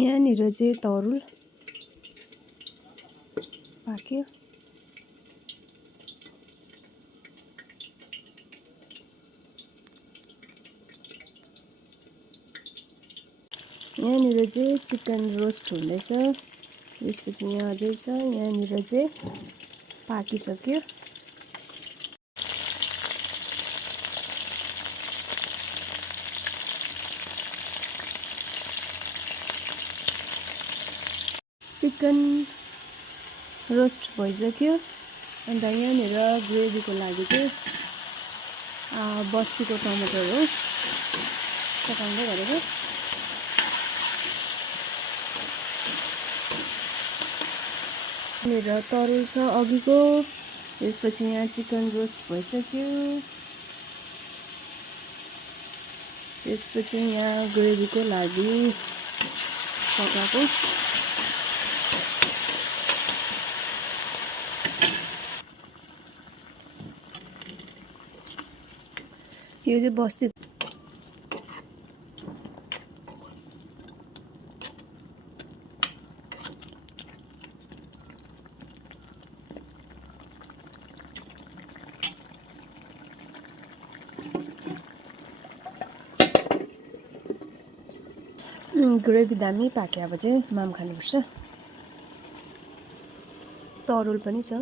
यहाँनिर चाहिँ तरुल पाक्यो। यहाँनिर चाहिँ चिकन रोस्ट हुँदैछ। त्यसपछि यहाँ अझै छ। यहाँनिर चाहिँ पाकिसक्यो। चिकन रोस्ट भइसक्यो। अन्त यहाँनिर ग्रेभीको लागि चाहिँ बस्तीको टमाटर हो पकाउँदै गरेको। यहाँनिर तरुल छ अघिको। त्यसपछि यहाँ चिकन रोस्ट भइसक्यो। त्यसपछि यहाँ ग्रेभीको लागि पकाएको। यो चाहिँ बस्ती ग्रेभी दामी पाक्यो। अब चाहिँ माम खानुपर्छ। तरुल पनि छ।